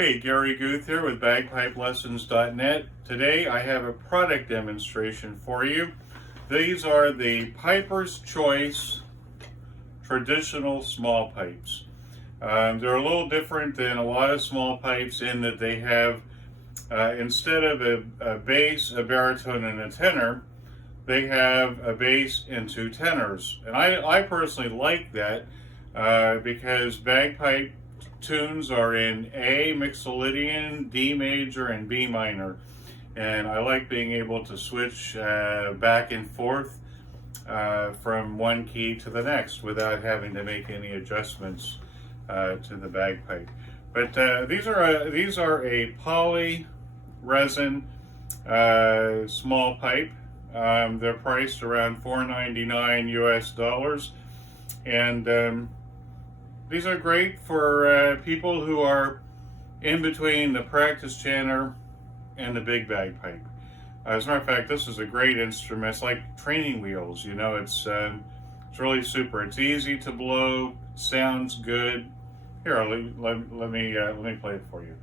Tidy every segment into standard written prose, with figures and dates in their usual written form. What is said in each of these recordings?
Hey, Gary Guth here with bagpipelessons.net. Today I have a product demonstration for you. These are the Piper's Choice traditional small pipes. They're a little different than a lot of small pipes in that they have, instead of a bass, a baritone, and a tenor, they have a bass and two tenors. And I personally like that because bagpipe tunes are in A, Mixolydian, D major, and B minor. And I like being able to switch back and forth from one key to the next without having to make any adjustments to the bagpipe. But these are a poly resin small pipe. They're priced around $4.99 US, and these are great for people who are in between the practice tenor and the big bagpipe. As a matter of fact, this is a great instrument. It's like training wheels, you know. It's really super. It's easy to blow. Sounds good. Here, let me play it for you.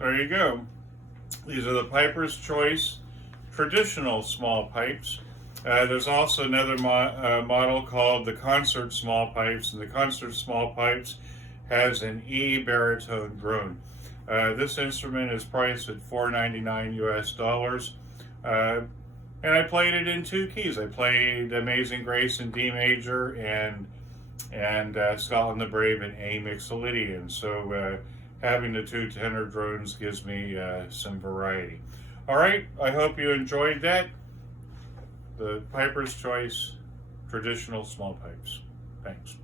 There you go. These are the Piper's Choice traditional small pipes. There's also another model called the Concert Small Pipes, and the Concert Small Pipes has an E baritone drone. This instrument is priced at $4.99 US, and I played it in two keys. I played Amazing Grace in D major and Scotland the Brave in A Mixolydian. So having the two tenor drones gives me some variety. All right, I hope you enjoyed that. The Piper's Choice traditional small pipes. Thanks.